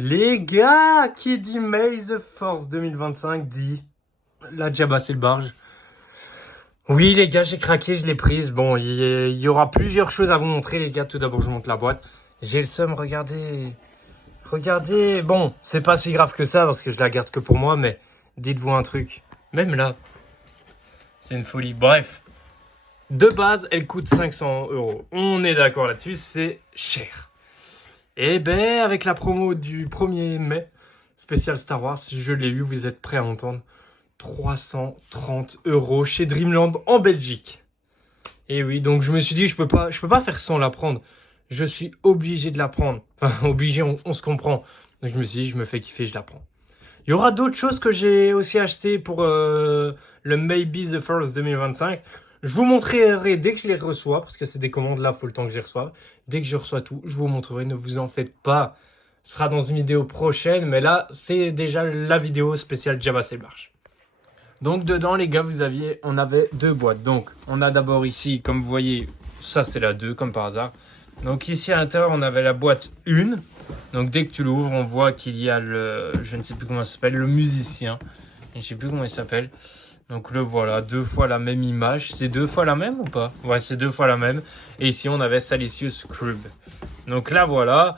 Les gars, qui dit May the Force 2025 dit la Jabba c'est le barge. Oui les gars, j'ai craqué, je l'ai prise. Bon, il y aura plusieurs choses à vous montrer les gars. Tout d'abord, je monte la boîte. J'ai le seum, regardez. Regardez. Bon, c'est pas si grave que ça parce que je la garde que pour moi, mais dites-vous un truc. Même là, c'est une folie. Bref, de base, elle coûte 500 €. On est d'accord là-dessus, c'est cher. Et ben, avec la promo du 1er mai, spécial Star Wars, je l'ai eu, vous êtes prêts à entendre, 330 € chez Dreamland en Belgique. Et oui, donc je me suis dit, je peux pas faire sans la prendre. Je suis obligé de la prendre. Enfin, obligé, on se comprend. Donc je me suis dit, je me fais kiffer, je la prends. Il y aura d'autres choses que j'ai aussi achetées pour le Maybe the First 2025. Je vous montrerai dès que je les reçois, parce que c'est des commandes là, il faut le temps que je les reçoive. Dès que je reçois tout, je vous montrerai, ne vous en faites pas. Ce sera dans une vidéo prochaine, mais là, c'est déjà la vidéo spéciale Jabba c'est le barge. Donc dedans, les gars, on avait deux boîtes. Donc, on a d'abord ici, comme vous voyez, ça c'est la 2, comme par hasard. Donc ici à l'intérieur, on avait la boîte 1. Donc dès que tu l'ouvres, on voit qu'il y a je ne sais plus comment ça s'appelle, le musicien. Je ne sais plus comment il s'appelle. Donc le voilà, deux fois la même image. C'est deux fois la même ou pas? Ouais, c'est deux fois la même. Et ici, on avait Salicius Crub. Donc là, voilà.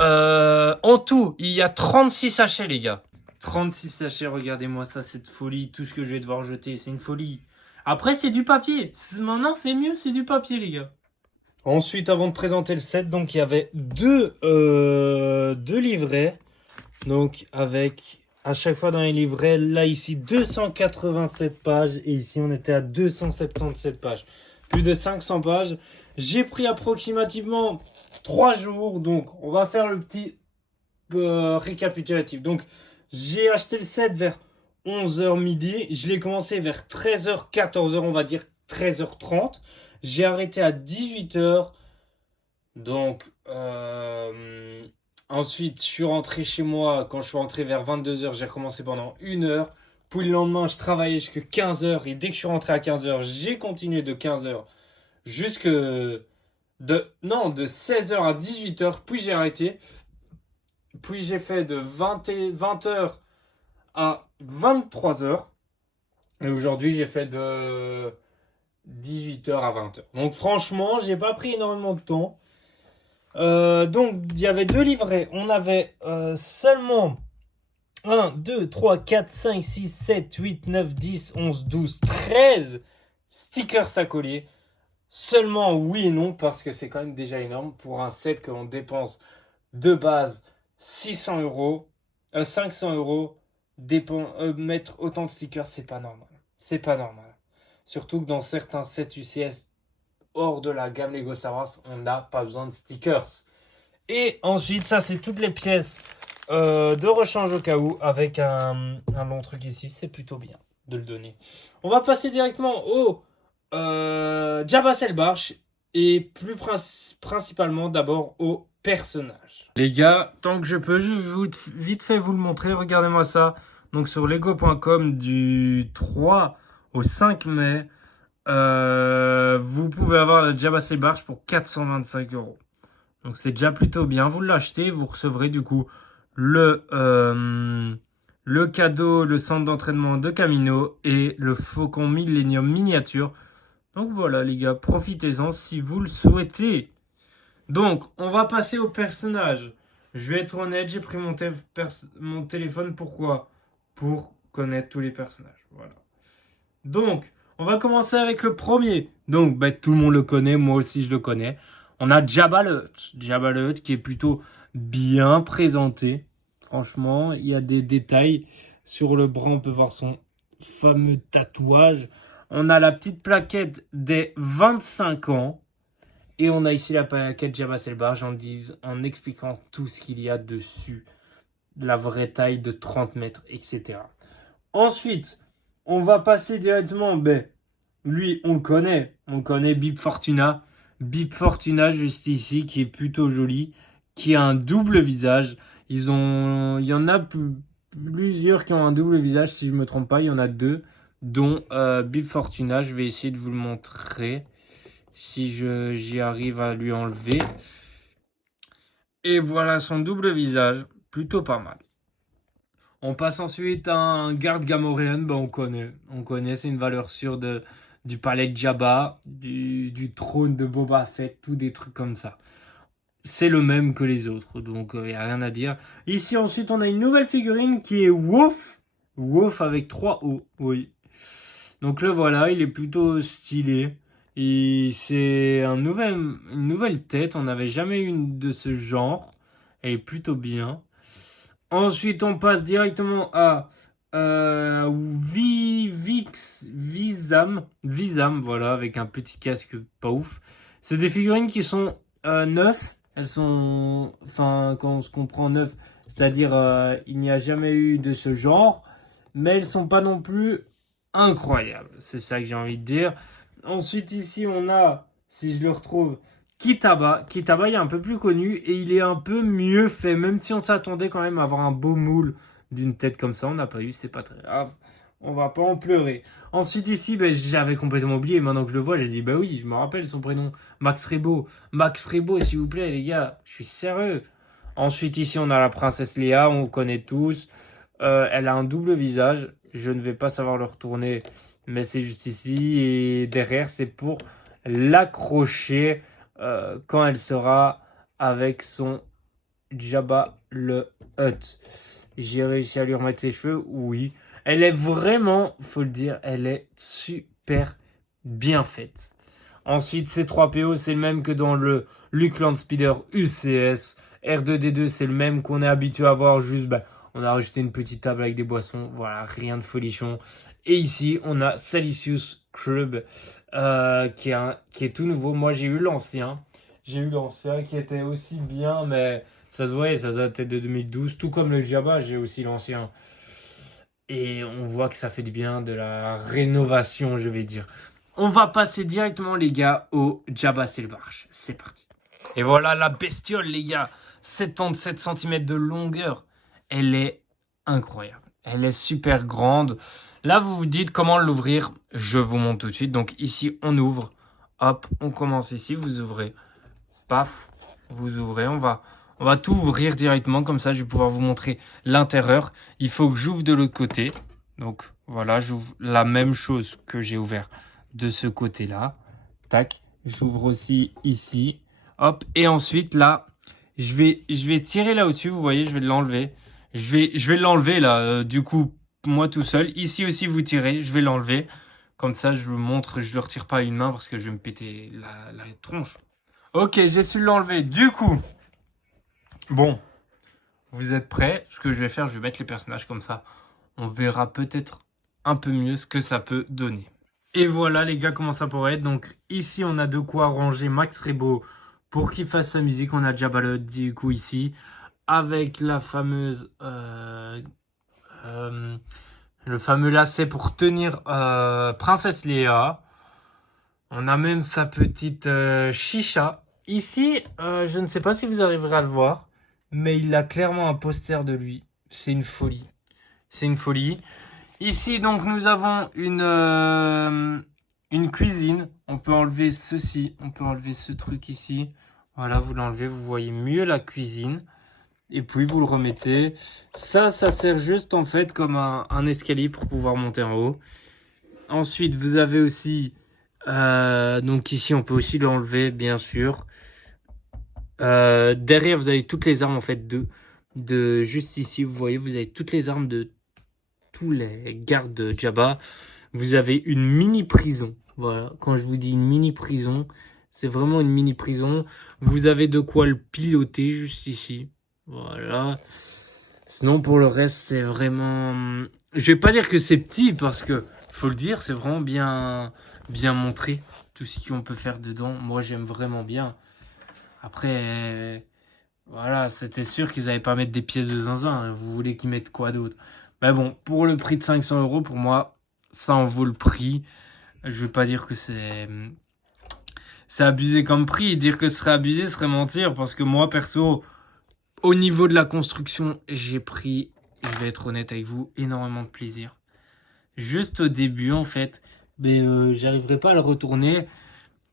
En tout, il y a 36 sachets, les gars. 36 sachets, regardez-moi ça, cette folie. Tout ce que je vais devoir jeter, c'est une folie. Après, c'est du papier. Maintenant, c'est mieux, c'est du papier, les gars. Ensuite, avant de présenter le set, donc il y avait deux livrets. Donc avec à chaque fois dans les livrets, là ici 287 pages et ici on était à 277 pages. Plus de 500 pages. J'ai pris approximativement 3 jours. Donc on va faire le petit récapitulatif. Donc j'ai acheté le set vers 11h midi. Je l'ai commencé vers 13h, 14h, on va dire 13h30. J'ai arrêté à 18h. Donc, ensuite, je suis rentré chez moi. Quand je suis rentré vers 22h, j'ai recommencé pendant 1 heure. Puis le lendemain, je travaillais jusqu'à 15h. Et dès que je suis rentré à 15h, j'ai continué de 15h jusque de 16h à 18h. Puis j'ai arrêté. Puis j'ai fait de 20h à 23h. Et aujourd'hui, j'ai fait de 18h à 20h. Donc franchement, j'ai pas pris énormément de temps. Donc il y avait deux livrets. On avait seulement 1, 2, 3, 4, 5, 6, 7, 8, 9, 10, 11, 12, 13 stickers à coller. Seulement oui et non, parce que c'est quand même déjà énorme pour un set que l'on dépense de base 600 €, 500 €. Mettre autant de stickers, c'est pas normal. C'est pas normal. Surtout que dans certains sets UCS hors de la gamme Lego Star Wars, on n'a pas besoin de stickers. Et ensuite, ça c'est toutes les pièces de rechange au cas où, avec un long truc ici. C'est plutôt bien de le donner. On va passer directement au Jabba c'est le barge. Et plus principalement d'abord au personnage. Les gars, tant que je peux, je vais vite fait vous le montrer. Regardez-moi ça. Donc sur lego.com du 3 au 5 mai, vous pouvez avoir le Jabba c'est le barge pour 425 €. Donc c'est déjà plutôt bien. Vous l'achetez, vous recevrez du coup le cadeau, le centre d'entraînement de Camino et le Faucon Millennium miniature. Donc voilà les gars, profitez-en si vous le souhaitez. Donc on va passer au personnage. Je vais être honnête, j'ai pris mon téléphone. Pourquoi? Pour connaître tous les personnages. Voilà. Donc on va commencer avec le premier. Donc tout le monde le connaît, moi aussi je le connais. On a Jabba the Hutt. Jabba the Hutt qui est plutôt bien présenté. Franchement, il y a des détails. Sur le bras, on peut voir son fameux tatouage. On a la petite plaquette des 25 ans. Et on a ici la plaquette Jabba c'est le barge en expliquant tout ce qu'il y a dessus. La vraie taille de 30 mètres, etc. Ensuite, on va passer directement. Lui, on le connaît, Bib Fortuna. Bib Fortuna, juste ici, qui est plutôt joli, qui a un double visage. Il y en a plusieurs qui ont un double visage, si je ne me trompe pas. Il y en a deux, dont Bib Fortuna. Je vais essayer de vous le montrer, si j'y arrive à lui enlever. Et voilà son double visage. plutôt pas mal. On passe ensuite à un garde Gamorrean, ben on connaît, c'est une valeur sûre du palais de Jabba, du trône de Boba Fett, tout des trucs comme ça. C'est le même que les autres, donc il n'y a rien à dire. Ici ensuite on a une nouvelle figurine qui est Wolf, Wolf avec 3 O, oui. Donc le voilà, il est plutôt stylé. Et c'est une nouvelle tête, on n'avait jamais eu une de ce genre. Elle est plutôt bien. Ensuite, on passe directement à Visam, voilà, avec un petit casque pas ouf. C'est des figurines qui sont neuves. Elles sont, enfin, quand on se comprend neuf, c'est-à-dire il n'y a jamais eu de ce genre, mais elles sont pas non plus incroyables. C'est ça que j'ai envie de dire. Ensuite, ici, on a, si je le retrouve, Kitaba. Kitaba, il est un peu plus connu et il est un peu mieux fait. Même si on s'attendait quand même à avoir un beau moule d'une tête comme ça, on n'a pas eu, c'est pas très grave. On va pas en pleurer. Ensuite ici, ben, j'avais complètement oublié. Maintenant que je le vois, j'ai dit, bah oui, je me rappelle son prénom. Max Rebo. Max Rebo, s'il vous plaît, les gars. Je suis sérieux. Ensuite ici, on a la princesse Léa, on connaît tous. Elle a un double visage. Je ne vais pas savoir le retourner, mais c'est juste ici. Et derrière, c'est pour l'accrocher quand elle sera avec son Jabba le Hutt. J'ai réussi à lui remettre ses cheveux, oui. Elle est vraiment, faut le dire, elle est super bien faite. Ensuite, C3PO, c'est le même que dans le Luke Land Speeder UCS. R2D2, c'est le même qu'on est habitué à voir, juste, ben, on a rajouté une petite table avec des boissons, voilà, rien de folichon. Et ici, on a Salicius Crub, qui est tout nouveau. Moi, j'ai eu l'ancien. J'ai eu l'ancien qui était aussi bien, mais ça se voyait, ça datait de 2012. Tout comme le Jabba, j'ai aussi l'ancien. Et on voit que ça fait du bien, de la rénovation, je vais dire. On va passer directement, les gars, au Jabba Selbarge. C'est parti. Et voilà la bestiole, les gars. 77 cm de longueur. Elle est incroyable. Elle est super grande. Là, vous vous dites comment l'ouvrir. Je vous montre tout de suite. Donc ici, on ouvre. Hop, on commence ici. Vous ouvrez. Paf, vous ouvrez. On va tout ouvrir directement. Comme ça, je vais pouvoir vous montrer l'intérieur. Il faut que j'ouvre de l'autre côté. Donc voilà, j'ouvre la même chose que j'ai ouvert de ce côté-là. Tac. J'ouvre aussi ici. Hop. Et ensuite, là, je vais tirer là au-dessus. Vous voyez, je vais l'enlever. Je vais l'enlever là. Du coup, moi tout seul. Ici aussi, vous tirez. Je vais l'enlever. Comme ça, je vous montre. Je ne le retire pas à une main parce que je vais me péter la tronche. Ok, j'ai su l'enlever. Du coup, bon, vous êtes prêts? Ce que je vais faire, je vais mettre les personnages comme ça. On verra peut-être un peu mieux ce que ça peut donner. Et voilà les gars, comment ça pourrait être. Donc ici, on a de quoi ranger Max Rebo pour qu'il fasse sa musique. On a Jabba le Hutt, du coup, ici. Avec la fameuse... le fameux lacet pour tenir Princesse Léa. On a même sa petite chicha. Ici, je ne sais pas si vous arriverez à le voir, mais il a clairement un poster de lui. C'est une folie. C'est une folie. Ici, donc, nous avons une cuisine. On peut enlever ceci. On peut enlever ce truc ici. Voilà, vous l'enlevez. Vous voyez mieux la cuisine. Et puis, vous le remettez. Ça sert juste, en fait, comme un escalier pour pouvoir monter en haut. Ensuite, vous avez aussi... donc ici, on peut aussi l'enlever, bien sûr. Derrière, vous avez toutes les armes, en fait, de juste ici. Vous voyez, vous avez toutes les armes de tous les gardes de Jabba. Vous avez une mini prison. Voilà, quand je vous dis une mini prison, c'est vraiment une mini prison. Vous avez de quoi le piloter juste ici. Voilà. Sinon, pour le reste, c'est vraiment... Je vais pas dire que c'est petit parce que, faut le dire, c'est vraiment bien montré. Tout ce qu'on peut faire dedans. Moi, j'aime vraiment bien. Après, voilà, c'était sûr qu'ils n'allaient pas mettre des pièces de zinzin. Vous voulez qu'ils mettent quoi d'autre? Mais bon, pour le prix de 500 €, pour moi, ça en vaut le prix. Je vais pas dire que c'est abusé comme prix. Dire que ce serait abusé serait mentir. Parce que moi, perso, au niveau de la construction, j'ai pris, je vais être honnête avec vous, énormément de plaisir. Juste au début, en fait, mais j'arriverai pas à le retourner.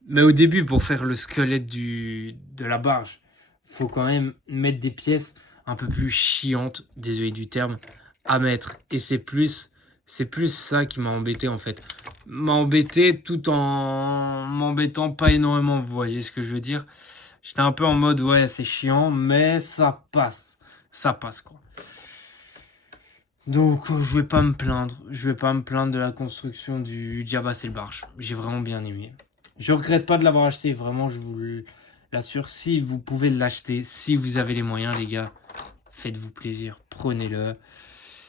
Mais au début, pour faire le squelette de la barge, faut quand même mettre des pièces un peu plus chiante, désolé du terme, à mettre. Et c'est plus ça qui m'a embêté en fait. M'a embêté tout en m'embêtant pas énormément, vous voyez ce que je veux dire. J'étais un peu en mode ouais c'est chiant, mais ça passe. Ça passe quoi. Donc je vais pas me plaindre. Je vais pas me plaindre de la construction du Djabba C'est le Barge. J'ai vraiment bien aimé. Je regrette pas de l'avoir acheté, vraiment je vous l'assure. Si vous pouvez l'acheter, si vous avez les moyens les gars, faites-vous plaisir, prenez-le.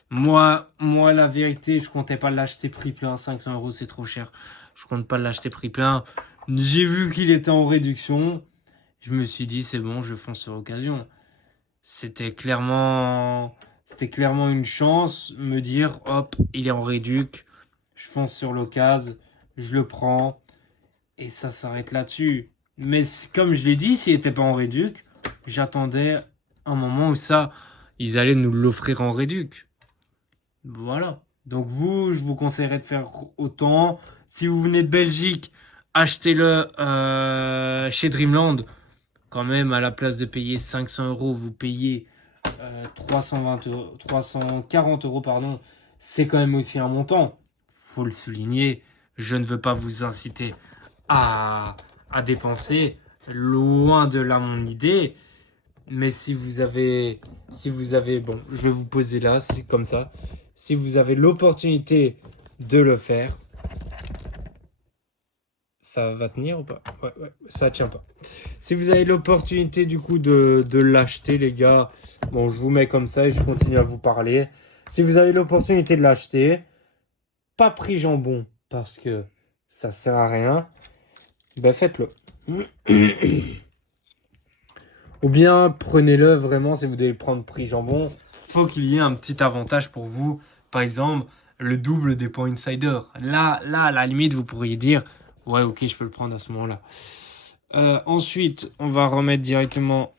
Moi, la vérité, je comptais pas l'acheter prix plein. 500 € c'est trop cher. Je compte pas l'acheter prix plein. J'ai vu qu'il était en réduction. Je me suis dit, c'est bon, je fonce sur l'occasion. C'était clairement une chance. Me dire, hop, il est en réduc. Je fonce sur l'occasion. Je le prends. Et ça s'arrête là-dessus. Mais comme je l'ai dit, s'il n'était pas en réduc, j'attendais un moment où ça, ils allaient nous l'offrir en réduc. Voilà. Donc je vous conseillerais de faire autant. Si vous venez de Belgique, achetez-le chez Dreamland. Quand même, à la place de payer 500 €, vous payez 340 €, pardon. C'est quand même aussi un montant. Faut le souligner. Je ne veux pas vous inciter à dépenser. Loin de là mon idée. Mais si vous avez, bon, je vais vous poser là, c'est comme ça. Si vous avez l'opportunité de le faire, ça va tenir ou pas? Ouais, ça tient pas. Si vous avez l'opportunité du coup de l'acheter, les gars, bon, je vous mets comme ça et je continue à vous parler. Si vous avez l'opportunité de l'acheter, pas prix jambon parce que ça sert à rien, ben faites-le. Ou bien prenez-le vraiment si vous devez prendre prix jambon. Faut qu'il y ait un petit avantage pour vous. Par exemple, le double des points insider. Là, à la limite, vous pourriez dire ouais, ok, je peux le prendre à ce moment-là. Ensuite, on va remettre directement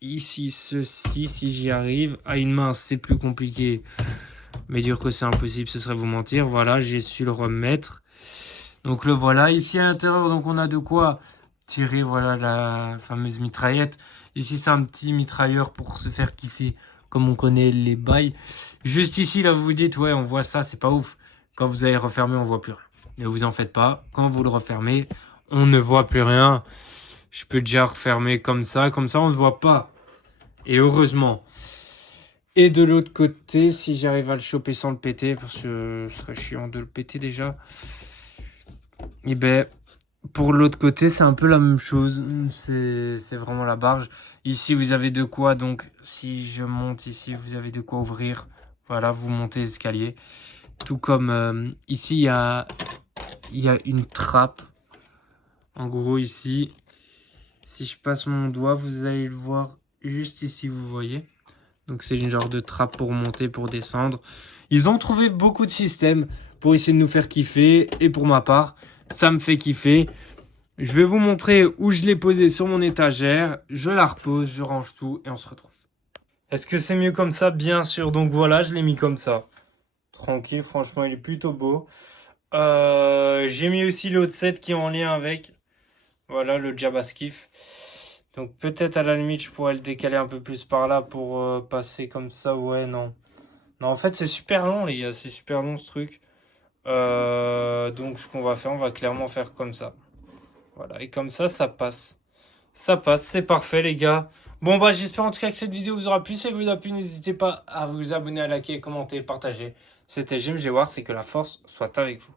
ici ceci si j'y arrive. À une main, c'est plus compliqué. Mais dire que c'est impossible, ce serait vous mentir. Voilà, j'ai su le remettre. Donc le voilà. Ici à l'intérieur, donc on a de quoi tirer voilà la fameuse mitraillette. Ici, c'est un petit mitrailleur pour se faire kiffer, comme on connaît les bails. Juste ici, là, vous vous dites, ouais, on voit ça, c'est pas ouf. Quand vous allez refermer, on voit plus rien. Ne vous en faites pas. Quand vous le refermez, on ne voit plus rien. Je peux déjà refermer comme ça on ne voit pas. Et heureusement. Et de l'autre côté, si j'arrive à le choper sans le péter, parce que ce serait chiant de le péter déjà. Et ben, pour l'autre côté, c'est un peu la même chose. C'est vraiment la barge. Ici, vous avez de quoi. Donc, si je monte ici, vous avez de quoi ouvrir. Voilà, vous montez l'escalier. Tout comme ici, il y a une trappe. En gros, ici, si je passe mon doigt, vous allez le voir juste ici, vous voyez. Donc, c'est une genre de trappe pour monter, pour descendre. Ils ont trouvé beaucoup de systèmes pour essayer de nous faire kiffer. Et pour ma part, ça me fait kiffer. Je vais vous montrer où je l'ai posé sur mon étagère. Je la repose, je range tout et on se retrouve. Est-ce que c'est mieux comme ça? Bien sûr. Donc voilà, je l'ai mis comme ça. Tranquille, franchement, il est plutôt beau. J'ai mis aussi l'autre set qui est en lien avec. Voilà, le Djabba Skiff. Donc peut-être à la limite, je pourrais le décaler un peu plus par là pour passer comme ça. Ouais, non. Non, en fait, c'est super long, les gars. C'est super long, ce truc. Donc ce qu'on va faire, on va clairement faire comme ça. Voilà, et comme ça passe. Ça passe, c'est parfait, les gars. Bon, bah, j'espère en tout cas que cette vidéo vous aura plu. Si elle vous a plu, n'hésitez pas à vous abonner, à liker, commenter, partager. C'était GMG War, c'est que la force soit avec vous.